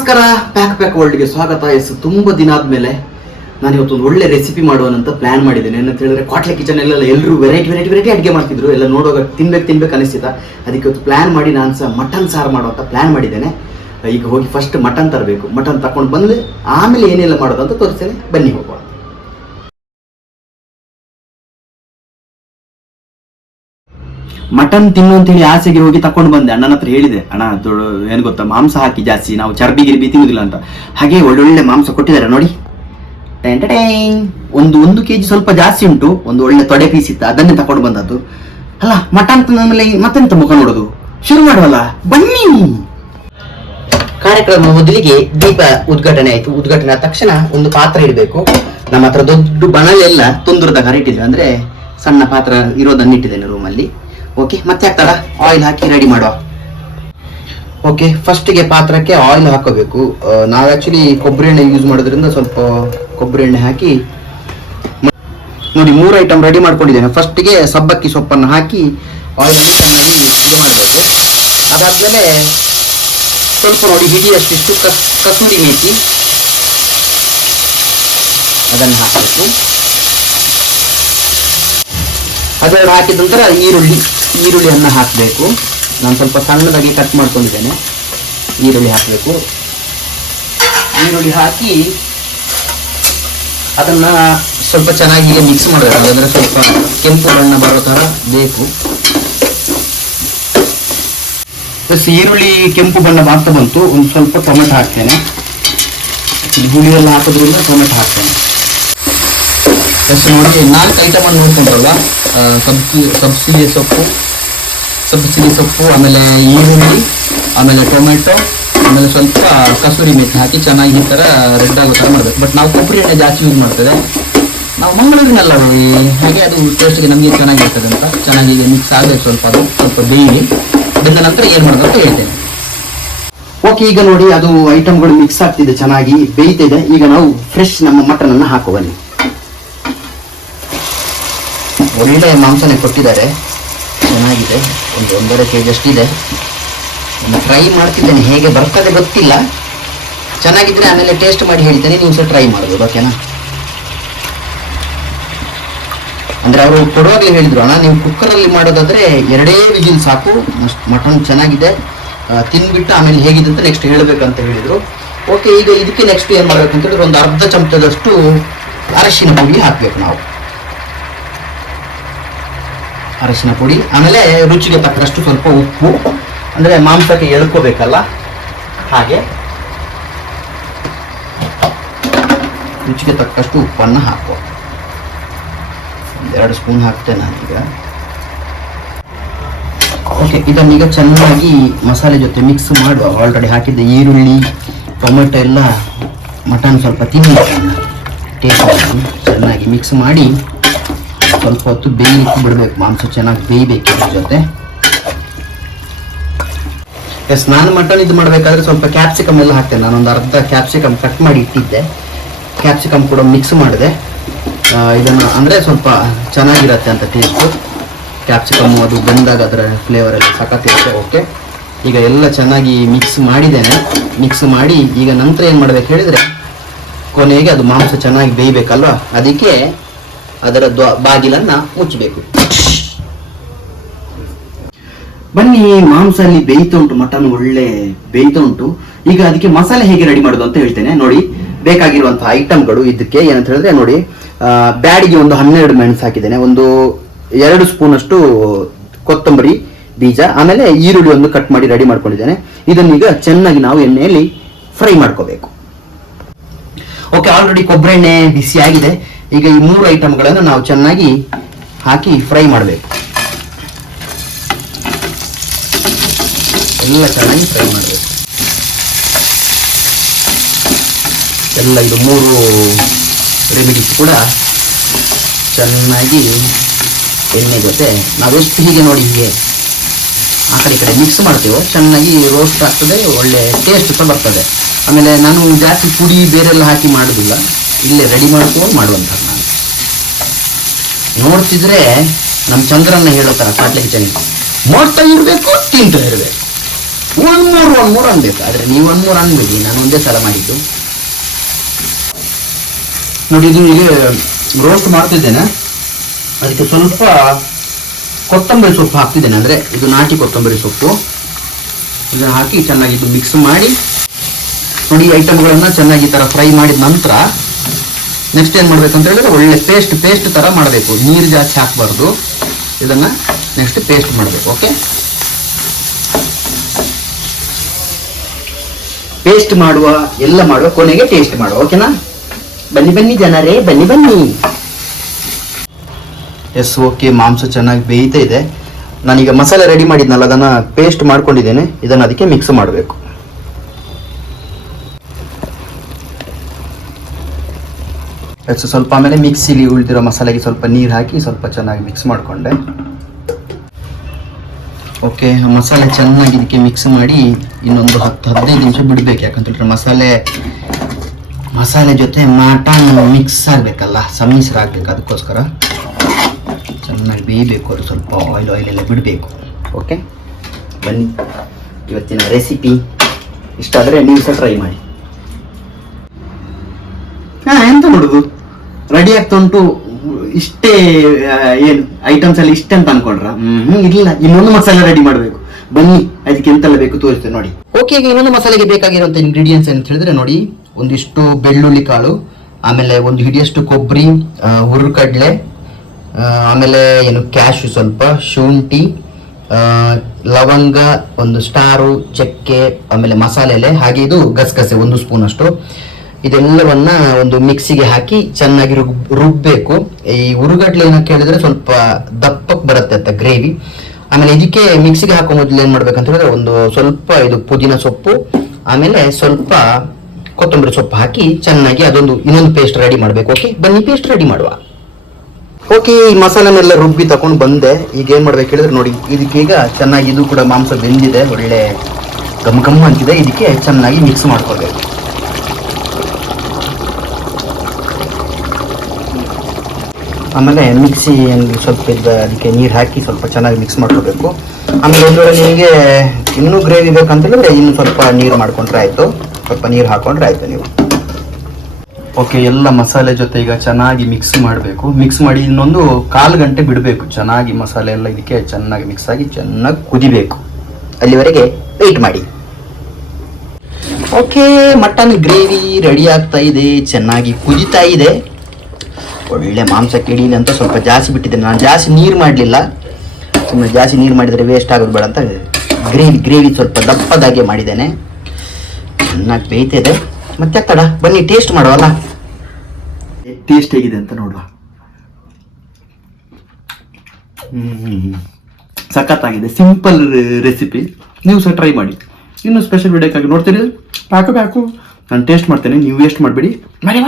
ನಮಸ್ಕಾರ, ಪ್ಯಾಕ್ ವರ್ಲ್ಡ್ಗೆ ಸ್ವಾಗತ. ತುಂಬಾ ದಿನ ಆದ್ಮೇಲೆ ನಾನು ಇವತ್ತೊಂದು ಒಳ್ಳೆ ರೆಸಿಪಿ ಮಾಡುವಂತ ಪ್ಲಾನ್ ಮಾಡಿದ್ದೇನೆ. ಏನಂತ ಹೇಳಿದ್ರೆ ಕ್ವಾಟ್ಲೆ ಕಿಚನ್ ಎಲ್ಲರೂ ವೆರೈಟಿ ಅಡುಗೆ ಮಾಡ್ತಿದ್ರು. ಎಲ್ಲ ನೋಡುವಾಗ ತಿನ್ಬೇಕು ಅನಿಸ್ತಿತ್ತ. ಅದಕ್ಕೆ ಇವತ್ತು ಪ್ಲಾನ್ ಮಾಡಿ ನಾನು ಸಹ ಮಟನ್ ಸಾರು ಮಾಡುವಂತ ಪ್ಲಾನ್ ಮಾಡಿದ್ದೇನೆ. ಈಗ ಹೋಗಿ ಫಸ್ಟ್ ಮಟನ್ ತರಬೇಕು. ಮಟನ್ ತಕೊಂಡು ಬಂದು ಆಮೇಲೆ ಏನೆಲ್ಲ ಮಾಡೋದು ಅಂತ ತೋರಿಸ್ತೇನೆ. ಬನ್ನಿ ಹೋಗುವ. ಮಟನ್ ತಿನ್ನು ಅಂತೇಳಿ ಆಸೆಗೆ ಹೋಗಿ ತಕೊಂಡು ಬಂದೆ. ಅಣ್ಣನ ಹತ್ರ ಹೇಳಿದೆ, ಅಣ್ಣ ಏನು ಗೊತ್ತಾ, ಮಾಂಸ ಹಾಕಿ ಜಾಸ್ತಿ, ನಾವು ಚರ್ಬಿ ಗಿರ್ಬಿ ತಿನ್ನುದಿಲ್ಲ ಅಂತ. ಹಾಗೆ ಒಳ್ಳೊಳ್ಳೆ ಮಾಂಸ ಕೊಟ್ಟಿದ್ದಾರೆ ನೋಡಿ. ಒಂದು ಕೆಜಿ ಸ್ವಲ್ಪ ಜಾಸ್ತಿ ಉಂಟು. ಒಂದು ಒಳ್ಳೆ ತೊಡೆ ಪೀಸ್ ಇತ್ತು, ಅದನ್ನೇ ತಕೊಂಡು ಬಂದದ್ದು. ಅಲ್ಲ, ಮಟನ್ ತಂದ್ಮೇಲೆ ಮತ್ತೆಂತ ಮುಖ ನೋಡೋದು, ಶುರು ಮಾಡುವಲ್ಲ ಬನ್ನಿ. ಕಾರ್ಯಕ್ರಮ ಮೊದಲಿಗೆ ದೀಪ ಉದ್ಘಾಟನೆ ಆಯ್ತು. ಉದ್ಘಾಟನೆ ಆದ ತಕ್ಷಣ ಒಂದು ಪಾತ್ರ ಇಡಬೇಕು. ನಮ್ಮ ಹತ್ರ ದೊಡ್ಡ ಬಣಲೆ ಎಲ್ಲ ತುಂದುರದ ಕರ ಇಟ್ಟಿದ್ದೆ, ಅಂದ್ರೆ ಸಣ್ಣ ಪಾತ್ರ ಇರೋದನ್ನ ಇಟ್ಟಿದ್ದೇನೆ ರೂಮಲ್ಲಿ. ಓಕೆ, ಮತ್ತೆ ಹಾಕ್ತಾರ ಆಯಿಲ್ ಹಾಕಿ ರೆಡಿ ಮಾಡುವ. ಓಕೆ, ಫಸ್ಟಿಗೆ ಪಾತ್ರಕ್ಕೆ ಆಯಿಲ್ ಹಾಕೋಬೇಕು. ನಾವು ಆಕ್ಚುಲಿ ಕೊಬ್ಬರಿ ಎಣ್ಣೆ ಯೂಸ್ ಮಾಡೋದ್ರಿಂದ ಸ್ವಲ್ಪ ಕೊಬ್ಬರಿ ಎಣ್ಣೆ ಹಾಕಿ ನೋಡಿ 3 ಐಟಮ್ ರೆಡಿ ಮಾಡ್ಕೊಂಡಿದ್ದೇನೆ. ಫಸ್ಟಿಗೆ ಸಬ್ಬಕ್ಕಿ ಸೊಪ್ಪನ್ನು ಹಾಕಿ ಆಯಿಲ್ ಅದಾದ್ಮೇಲೆ ಸ್ವಲ್ಪ ನೋಡಿ ಹಿಡಿಯಷ್ಟಿಷ್ಟು ಕಸೂರಿ ಮೇಥಿ ಅದನ್ನು ಹಾಕಬೇಕು. ಅದನ್ನು ಹಾಕಿದ ನಂತರ ಈರುಳ್ಳಿಯನ್ನು ಹಾಕಬೇಕು. ನಾನು ಸ್ವಲ್ಪ ಸಣ್ಣದಾಗಿ ಕಟ್ ಮಾಡ್ಕೊಂಡಿದ್ದೇನೆ. ಈರುಳ್ಳಿ ಹಾಕಬೇಕು. ಈರುಳ್ಳಿ ಹಾಕಿ ಅದನ್ನ ಸ್ವಲ್ಪ ಚೆನ್ನಾಗಿ ಮಿಕ್ಸ್ ಮಾಡಬೇಕು. ಅಂದರೆ ಸ್ವಲ್ಪ ಕೆಂಪು ಬಣ್ಣ ಬರೋ ಥರ ಬೇಕು. ಈರುಳ್ಳಿ ಕೆಂಪು ಬಣ್ಣ ಆಗ್ತಾ ಬಂತು. ಒಂದು ಸ್ವಲ್ಪ ಟೊಮೆಟೊ ಹಾಕ್ತೇನೆ. ಹುಳಿ ಎಲ್ಲ ಹಾಕೋದ್ರಿಂದ ಟೊಮೆಟೊ ಹಾಕ್ತೇನೆ. ನೋಡಿ 4 ಐಟಮ್ ಅನ್ನು ನೋಡ್ಕೊಂಡ್ರಲ್ವಾ, ಸಬ್ಸಿಡಿ ಸೊಪ್ಪು, ಆಮೇಲೆ ಈರುಳ್ಳಿ, ಆಮೇಲೆ ಟೊಮೆಟೊ, ಆಮೇಲೆ ಸ್ವಲ್ಪ ಕಸೂರಿ ಮೆಥಿ ಹಾಕಿ ಚೆನ್ನಾಗಿ ಈ ಥರ ರೆಡ್ ಆಗೋ ಥರ ಮಾಡಬೇಕು. ಬಟ್ ನಾವು ಕೊಬ್ಬರಿ ಎಣ್ಣೆ ಜಾಸ್ತಿ ಯೂಸ್ ಮಾಡ್ತೇವೆ. ನಾವು ಮಂಗಳೂರಿನಲ್ಲವೇ, ಹಾಗೆ ಅದು ಟೇಸ್ಟ್ಗೆ ನಮಗೆ ಚೆನ್ನಾಗಿರ್ತದೆ ಅಂತ. ಚೆನ್ನಾಗಿ ಮಿಕ್ಸ್ ಆಗಬೇಕು. ಸ್ವಲ್ಪ ಬೇಯಿ ಬೆಂದ ನಂತರ ಏನು ಮಾಡೋದು ಅಂತ ಹೇಳ್ತೇನೆ. ಓಕೆ, ಈಗ ನೋಡಿ ಅದು ಐಟಮ್ಗಳು ಮಿಕ್ಸ್ ಆಗ್ತಿದೆ, ಚೆನ್ನಾಗಿ ಬೇಯ್ತಿದೆ. ಈಗ ನಾವು ಫ್ರೆಶ್ ನಮ್ಮ ಮಟನ್ ಅನ್ನು ಹಾಕುವಲ್ಲಿ. ಒಳ್ಳೆ ಮಾಂಸನೇ ಕೊಟ್ಟಿದ್ದಾರೆ, ಚೆನ್ನಾಗಿದೆ. ಒಂದು 1.5 kg ಅಷ್ಟಿದೆ. ಟ್ರೈ ಮಾಡ್ತಿದ್ದೇನೆ, ಹೇಗೆ ಬರ್ತದೆ ಗೊತ್ತಿಲ್ಲ. ಚೆನ್ನಾಗಿದ್ರೆ ಆಮೇಲೆ ಟೇಸ್ಟ್ ಮಾಡಿ ಹೇಳ್ತೇನೆ, ನೀವು ಸಹ ಟ್ರೈ ಮಾಡ್ಬೋದು. ಓಕೆನಾ? ಅಂದ್ರೆ ಅವರು ಕೊಡುವಾಗಲೇ ಹೇಳಿದ್ರು, ಅಣ್ಣ ನೀವು ಕುಕ್ಕರಲ್ಲಿ ಮಾಡೋದಾದ್ರೆ 2 ವಿಜಿಲ್ ಸಾಕು, ಮಟನ್ ಚೆನ್ನಾಗಿದೆ, ತಿನ್ಬಿಟ್ಟು ಆಮೇಲೆ ಹೇಗಿದೆ ಅಂತ ನೆಕ್ಸ್ಟ್ ಹೇಳ್ಬೇಕಂತ ಹೇಳಿದ್ರು. ಓಕೆ, ಈಗ ಇದಕ್ಕೆ ನೆಕ್ಸ್ಟ್ ಏನು ಮಾಡ್ಬೇಕು ಅಂತ ಹೇಳಿದ್ರೆ ಒಂದು ಅರ್ಧ ಚಮಚದಷ್ಟು ಅರಶಿನ ಪುಡಿ ಹಾಕ್ಬೇಕು ನಾವು. ಅರಶಿನ ಪುಡಿ, ಆಮೇಲೆ ರುಚಿಗೆ ತಕ್ಕಷ್ಟು ಸ್ವಲ್ಪ ಉಪ್ಪು, ಅಂದ್ರೆ ಮಾಂಸಕ್ಕೆ ಎಳ್ಕೋಬೇಕಲ್ಲ, ಹಾಗೆ ರುಚಿಗೆ ತಕ್ಕಷ್ಟು ಉಪ್ಪನ್ನು ಹಾಕುವ. 2 ಸ್ಪೂನ್ ಹಾಕ್ತೇನೆ ನಾನೀಗ. ಓಕೆ, ಇದನ್ನೀಗ ಚೆನ್ನಾಗಿ ಮಸಾಲೆ ಜೊತೆ ಮಿಕ್ಸ್ ಮಾಡುವ. ಆಲ್ರೆಡಿ ಹಾಕಿದ್ದೆ ಈರುಳ್ಳಿ ಟೊಮೆಟೊ ಎಲ್ಲ ಮಟನ್ ಸ್ವಲ್ಪ ತಿನ್ನಿ ಟೇಸ್ಟ್ ಚೆನ್ನಾಗಿ ಮಿಕ್ಸ್ ಮಾಡಿ ಸ್ವಲ್ಪ ಹೊತ್ತು ಬೇಯಲಿಕ್ಕೆ ಬಿಡಬೇಕು. ಮಾಂಸ ಚೆನ್ನಾಗಿ ಬೇಯಬೇಕು ಇದ್ರ ಜೊತೆ. ನಾನು ಮಟನ್ ಇದು ಮಾಡಬೇಕಾದ್ರೆ ಸ್ವಲ್ಪ ಕ್ಯಾಪ್ಸಿಕಮ್ ಎಲ್ಲ ಹಾಕ್ತೇನೆ. ನಾನೊಂದು ಅರ್ಧ ಕ್ಯಾಪ್ಸಿಕಮ್ ಕಟ್ ಮಾಡಿ ಇಟ್ಟಿದ್ದೆ. ಕ್ಯಾಪ್ಸಿಕಮ್ ಕೂಡ ಮಿಕ್ಸ್ ಮಾಡಿದೆ. ಇದನ್ನು ಅಂದರೆ ಸ್ವಲ್ಪ ಚೆನ್ನಾಗಿರತ್ತೆ ಅಂತ ಟೇಸ್ಟು. ಕ್ಯಾಪ್ಸಿಕಮ್ ಅದು ಬೆಂದಾಗ ಅದರ ಫ್ಲೇವರ್ ಎಲ್ಲ ಸಖತ್ತಿರುತ್ತೆ. ಓಕೆ, ಈಗ ಎಲ್ಲ ಚೆನ್ನಾಗಿ ಮಿಕ್ಸ್ ಮಾಡಿದ್ದೇನೆ. ಮಿಕ್ಸ್ ಮಾಡಿ ಈಗ ನಂತರ ಏನು ಮಾಡ್ಬೇಕು ಹೇಳಿದರೆ, ಕೊನೆಗೆ ಅದು ಮಾಂಸ ಚೆನ್ನಾಗಿ ಬೇಯಬೇಕಲ್ವ, ಅದಕ್ಕೆ ಅದರ ಬಾಗಿಲನ್ನ ಮುಚ್ಚಬೇಕು. ಬನ್ನಿ, ಮಾಂಸ ಅಲ್ಲಿ ಬೇಯ್ತಾ ಉಂಟು, ಮಟನ್ ಒಳ್ಳೆ ಬೇಯ್ತಾ ಉಂಟು. ಈಗ ಅದಕ್ಕೆ ಮಸಾಲೆ ಹೇಗೆ ರೆಡಿ ಮಾಡೋದು ಅಂತ ಹೇಳ್ತೇನೆ ನೋಡಿ. ಬೇಕಾಗಿರುವಂತಹ ಐಟಮ್ಗಳು ಇದಕ್ಕೆ ಏನಂತ ಹೇಳಿದ್ರೆ ನೋಡಿ, ಬ್ಯಾಡಿಗೆ ಒಂದು 12 ಮೆಣಸು ಹಾಕಿದ್ದೇನೆ, ಒಂದು 2 ಸ್ಪೂನ್ ಅಷ್ಟು ಕೊತ್ತಂಬರಿ ಬೀಜ, ಆಮೇಲೆ ಈರುಳ್ಳಿ ಒಂದು ಕಟ್ ಮಾಡಿ ರೆಡಿ ಮಾಡ್ಕೊಂಡಿದ್ದೇನೆ. ಇದನ್ನೀಗ ಚೆನ್ನಾಗಿ ನಾವು ಎಣ್ಣೆಯಲ್ಲಿ ಫ್ರೈ ಮಾಡ್ಕೋಬೇಕು. ಓಕೆ, ಆಲ್ರೆಡಿ ಕೊಬ್ಬರಿ ಎಣ್ಣೆ ಬಿಸಿ ಆಗಿದೆ. ಈಗ ಈ 3 ಐಟಮ್ಗಳನ್ನು ನಾವು ಚೆನ್ನಾಗಿ ಹಾಕಿ ಫ್ರೈ ಮಾಡಬೇಕು. ಎಲ್ಲ ಚೆನ್ನಾಗಿ ಫ್ರೈ ಮಾಡಬೇಕು. ಎಲ್ಲ ಇದು 3 ರೆಮಿಡೀಸ್ ಕೂಡ ಚೆನ್ನಾಗಿ ಎಣ್ಣೆ ಜೊತೆ ನಾವೆಷ್ಟು ಹೀಗೆ ನೋಡಿ ಹೀಗೆ ಆ ಕಡೆ ಈ ಕಡೆ ಮಿಕ್ಸ್ ಮಾಡ್ತೇವೋ ಚೆನ್ನಾಗಿ ರೋಸ್ಟ್ ಆಗ್ತದೆ, ಒಳ್ಳೆ ಟೇಸ್ಟ್ ಸಹ ಬರ್ತದೆ. ಆಮೇಲೆ ನಾನು ಜಾಸ್ತಿ ಪುಡಿ ಬೇರೆಲ್ಲ ಹಾಕಿ ಮಾಡೋದಿಲ್ಲ, ಇಲ್ಲೇ ರೆಡಿ ಮಾಡ್ಕೊಂಡು ಮಾಡುವಂಥ. ನಾನು ನೋಡ್ತಿದ್ರೆ ನಮ್ಮ ಚಂದ್ರನ್ನ ಹೇಳೋ ಥರ ಕ್ವಾಟ್ಲೆ ಕಿಚನ್ ಮಾಡ್ತಾ ಇರಬೇಕು, ತಿಂತಾ ಇರಬೇಕು. ಒಂದ್ ಮೂರು ಅನ್ಬೇಕು, ಆದ್ರೆ ನೀವು ಒಂದ್ ಮೂರು ಅನ್ಬೇಡಿ, ನಾನು ಒಂದೇ ಸಲ ಮಾಡಿದ್ದು. ನೋಡಿ ಇದು ಈಗ ರೋಸ್ಟ್ ಮಾಡ್ತಿದ್ದೇನೆ, ಅದಕ್ಕೆ ಸ್ವಲ್ಪ ಕೊತ್ತಂಬರಿ ಸೊಪ್ಪು ಹಾಕ್ತಿದ್ದೇನೆ, ಅಂದ್ರೆ ಇದು ನಾಟಿ ಕೊತ್ತಂಬರಿ ಸೊಪ್ಪು. ಇದನ್ನು ಹಾಕಿ ಚೆನ್ನಾಗಿ ಇದು ಮಿಕ್ಸ್ ಮಾಡಿ ನೋಡಿ. ಈ ಐಟಮ್ಗಳನ್ನ ಚೆನ್ನಾಗಿ ಈ ತರ ಫ್ರೈ ಮಾಡಿದ ನಂತರ ನೆಕ್ಸ್ಟ್ ಏನ್ ಮಾಡ್ಬೇಕಂತ ಹೇಳಿದ್ರೆ ಒಳ್ಳೆ ಪೇಸ್ಟ್ ತರ ಮಾಡಬೇಕು, ನೀರು ಜಾಸ್ತಿ ಹಾಕಬಾರ್ದು. ಇದನ್ನ ನೆಕ್ಸ್ಟ್ ಪೇಸ್ಟ್ ಮಾಡಬೇಕು. ಓಕೆ, ಪೇಸ್ಟ್ ಮಾಡುವ ಎಲ್ಲ ಮಾಡುವ ಕೊನೆಗೆ ಟೇಸ್ಟ್ ಮಾಡುವ. ಓಕೆನಾ? ಬನ್ನಿ ಜನರೇ, ಬನ್ನಿ. ಎಸ್, ಓಕೆ, ಮಾಂಸ ಚೆನ್ನಾಗಿ ಬೇಯ್ತಾ ಇದೆ. ನಾನೀಗ ಮಸಾಲೆ ರೆಡಿ ಮಾಡಿದ್ನಲ್ಲ, ಅದನ್ನ ಪೇಸ್ಟ್ ಮಾಡ್ಕೊಂಡಿದ್ದೇನೆ. ಇದನ್ನ ಅದಕ್ಕೆ ಮಿಕ್ಸ್ ಮಾಡಬೇಕು. ಸ್ವಲ್ಪ ಆಮೇಲೆ ಮಿಕ್ಸಿಲಿ ಉಳಿದಿರೋ ಮಸಾಲೆಗೆ ಸ್ವಲ್ಪ ನೀರು ಹಾಕಿ ಸ್ವಲ್ಪ ಚೆನ್ನಾಗಿ ಮಿಕ್ಸ್ ಮಾಡಿಕೊಂಡೆ. ಓಕೆ, ಮಸಾಲೆ ಚೆನ್ನಾಗಿ ಇದಕ್ಕೆ ಮಿಕ್ಸ್ ಮಾಡಿ ಇನ್ನೊಂದು 10-15 ನಿಮಿಷ ಬಿಡಬೇಕು. ಯಾಕಂತೇಳಿದ್ರೆ ಮಸಾಲೆ ಜೊತೆ ಮಟನ್ ಮಿಕ್ಸ್ ಆಗಬೇಕಲ್ಲ, ಸಮ್ಮಿಸ್ರಾಗಬೇಕು. ಅದಕ್ಕೋಸ್ಕರ ಚೆನ್ನಾಗಿ ಬೇಯಬೇಕು. ಅದು ಸ್ವಲ್ಪ ಆಯಿಲ್ ಎಲ್ಲ ಬಿಡಬೇಕು. ಓಕೆ, ಬನ್ನಿ, ಇವತ್ತಿನ ರೆಸಿಪಿ ಇಷ್ಟ ಆದರೆ ನೀವು ಸಹ ಟ್ರೈ ಮಾಡಿ. ಎಂತ ನೋಡುದು, ರೆಡಿ ಆಗ್ತಾ ಉಂಟು. ಇಷ್ಟೇ ಏನು ಐಟಮ್ಸ್ ಅಲ್ಲಿ ಇಷ್ಟ ಅಂತ ಅನ್ಕೊಂಡ್ರ? ಇಲ್ಲ, ಇನ್ನೊಂದು ಮಸಾಲೆ ರೆಡಿ ಮಾಡಬೇಕು. ಬನ್ನಿ, ಅದಕ್ಕೆ ಎಂತೆಲ್ಲ ಬೇಕು ತೋರಿಸ್ತೇನೆ ನೋಡಿ. ಓಕೆ, ಈಗ ಇನ್ನೊಂದು ಮಸಾಲೆಗೆ ಬೇಕಾಗಿರುವಂತ ಇಂಗ್ರೀಡಿಯೆಂಟ್ಸ್ ಅಂತ ಹೇಳಿದ್ರೆ ನೋಡಿ, ಒಂದಿಷ್ಟು ಬೆಳ್ಳುಳ್ಳಿ ಕಾಳು, ಆಮೇಲೆ ಒಂದು ಹಿಡಿಯಷ್ಟು ಕೊಬ್ಬರಿ, ಹುರುಕಡ್ಲೆ, ಆಮೇಲೆ ಏನು ಕ್ಯಾಶು ಸ್ವಲ್ಪ, ಶುಂಠಿ, ಲವಂಗ, ಒಂದು ಸ್ಟಾರು, ಚಕ್ಕೆ, ಆಮೇಲೆ ಮಸಾಲೆ ಎಲೆ, ಹಾಗೆ ಇದು ಗಸಗಸೆ 1 ಸ್ಪೂನ್ ಅಷ್ಟು. ಇದೆಲ್ಲವನ್ನ ಒಂದು ಮಿಕ್ಸಿಗೆ ಹಾಕಿ ಚೆನ್ನಾಗಿ ರುಬ್ಬೇಕು. ಈ ಹುರುಗಡ್ಲೆ ಏನಕ್ಕೆ ಹೇಳಿದ್ರೆ ಸ್ವಲ್ಪ ದಪ್ಪಕ್ಕೆ ಬರುತ್ತೆ ಅಂತ ಗ್ರೇವಿ. ಆಮೇಲೆ ಇದಕ್ಕೆ ಮಿಕ್ಸಿಗೆ ಹಾಕೋ ಮೊದಲು ಏನ್ ಮಾಡ್ಬೇಕಂತ ಹೇಳಿದ್ರೆ ಒಂದು ಸ್ವಲ್ಪ ಇದು ಪುದೀನ ಸೊಪ್ಪು, ಆಮೇಲೆ ಸ್ವಲ್ಪ ಕೊತ್ತಂಬರಿ ಸೊಪ್ಪು ಹಾಕಿ ಚೆನ್ನಾಗಿ ಅದೊಂದು ಇನ್ನೊಂದು ಪೇಸ್ಟ್ ರೆಡಿ ಮಾಡ್ಬೇಕು. ಓಕೆ, ಬನ್ನಿ ಪೇಸ್ಟ್ ರೆಡಿ ಮಾಡುವ. ಓಕೆ, ಈ ಮಸಾಲೆನೆಲ್ಲ ರುಬ್ಬಿ ತಗೊಂಡು ಬಂದೆ. ಈಗ ಏನ್ ಮಾಡ್ಬೇಕು ಹೇಳಿದ್ರೆ ನೋಡಿ, ಇದಕ್ಕೀಗ ಚೆನ್ನಾಗಿ ಇದು ಕೂಡ ಮಾಂಸ ಬೆಂದಿದೆ, ಒಳ್ಳೆ ಗಮ್ ಅಂತಿದೆ. ಇದಕ್ಕೆ ಚೆನ್ನಾಗಿ ಮಿಕ್ಸ್ ಮಾಡ್ಕೊಳ್ಬೇಕು. ಆಮೇಲೆ ಮಿಕ್ಸಿ ಸ್ವಲ್ಪ ಅದಕ್ಕೆ ನೀರು ಹಾಕಿ ಸ್ವಲ್ಪ ಚೆನ್ನಾಗಿ ಮಿಕ್ಸ್ ಮಾಡ್ಕೋಬೇಕು. ಆಮೇಲೆ ಒಂದು ವೇಳೆ ನಿಮಗೆ ಇನ್ನೂ ಗ್ರೇವಿ ಬೇಕಂತಂದ್ರೆ ಇನ್ನು ಸ್ವಲ್ಪ ನೀರು ಮಾಡ್ಕೊಂಡ್ರೆ ಆಯಿತು, ಸ್ವಲ್ಪ ನೀರು ಹಾಕೊಂಡ್ರೆ ಆಯಿತು ನೀವು. ಓಕೆ, ಎಲ್ಲ ಮಸಾಲೆ ಜೊತೆ ಈಗ ಚೆನ್ನಾಗಿ ಮಿಕ್ಸ್ ಮಾಡಬೇಕು. ಮಿಕ್ಸ್ ಮಾಡಿ ಇನ್ನೊಂದು 1/4 ಗಂಟೆ ಬಿಡಬೇಕು. ಚೆನ್ನಾಗಿ ಮಸಾಲೆ ಎಲ್ಲ ಇದಕ್ಕೆ ಚೆನ್ನಾಗಿ ಮಿಕ್ಸ್ ಆಗಿ ಚೆನ್ನಾಗಿ ಕುದಿಬೇಕು. ಅಲ್ಲಿವರೆಗೆ ವೆಯ್ಟ್ ಮಾಡಿ. ಓಕೆ, ಮಟನ್ ಗ್ರೇವಿ ರೆಡಿ ಆಗ್ತಾ ಇದೆ, ಚೆನ್ನಾಗಿ ಕುದಿತಾ ಇದೆ. ಒಳ್ಳೆ ಮಾಂಸ ಕೆಡಿಲಿ ಅಂತ ಸ್ವಲ್ಪ ಜಾಸ್ತಿ ಬಿಟ್ಟಿದ್ದೇನೆ. ನಾನು ಜಾಸ್ತಿ ನೀರು ಮಾಡಲಿಲ್ಲ, ಸುಮ್ಮನೆ ಜಾಸ್ತಿ ನೀರು ಮಾಡಿದರೆ ವೇಸ್ಟ್ ಆಗೋದು ಬೇಡ ಅಂತ ಗ್ರೇವಿ ಸ್ವಲ್ಪ ದಪ್ಪದಾಗೆ ಮಾಡಿದ್ದೇನೆ. ಚೆನ್ನಾಗಿ ಬೇಯ್ತಿದೆ. ಮತ್ತೆ ತಡ, ಬನ್ನಿ ಟೇಸ್ಟ್ ಮಾಡುವಲ್ಲ. ಟೇಸ್ಟ್ ಹೇಗಿದೆ ಅಂತ ನೋಡುವ. ಸಖತ್ತಾಗಿದೆ, ಸಿಂಪಲ್ ರೆಸಿಪಿ. ನೀವು ಸಹ ಟ್ರೈ ಮಾಡಿ. ಇನ್ನು ಸ್ಪೆಷಲ್ ವಿಡಿಯೋಕ್ಕಾಗಿ ನೋಡ್ತೀರಿ, ಹಾಕು ನಾನು ಟೇಸ್ಟ್ ಮಾಡ್ತೇನೆ, ನೀವು ವೇಸ್ಟ್ ಮಾಡಬೇಡಿ. ಮಾಡಿ.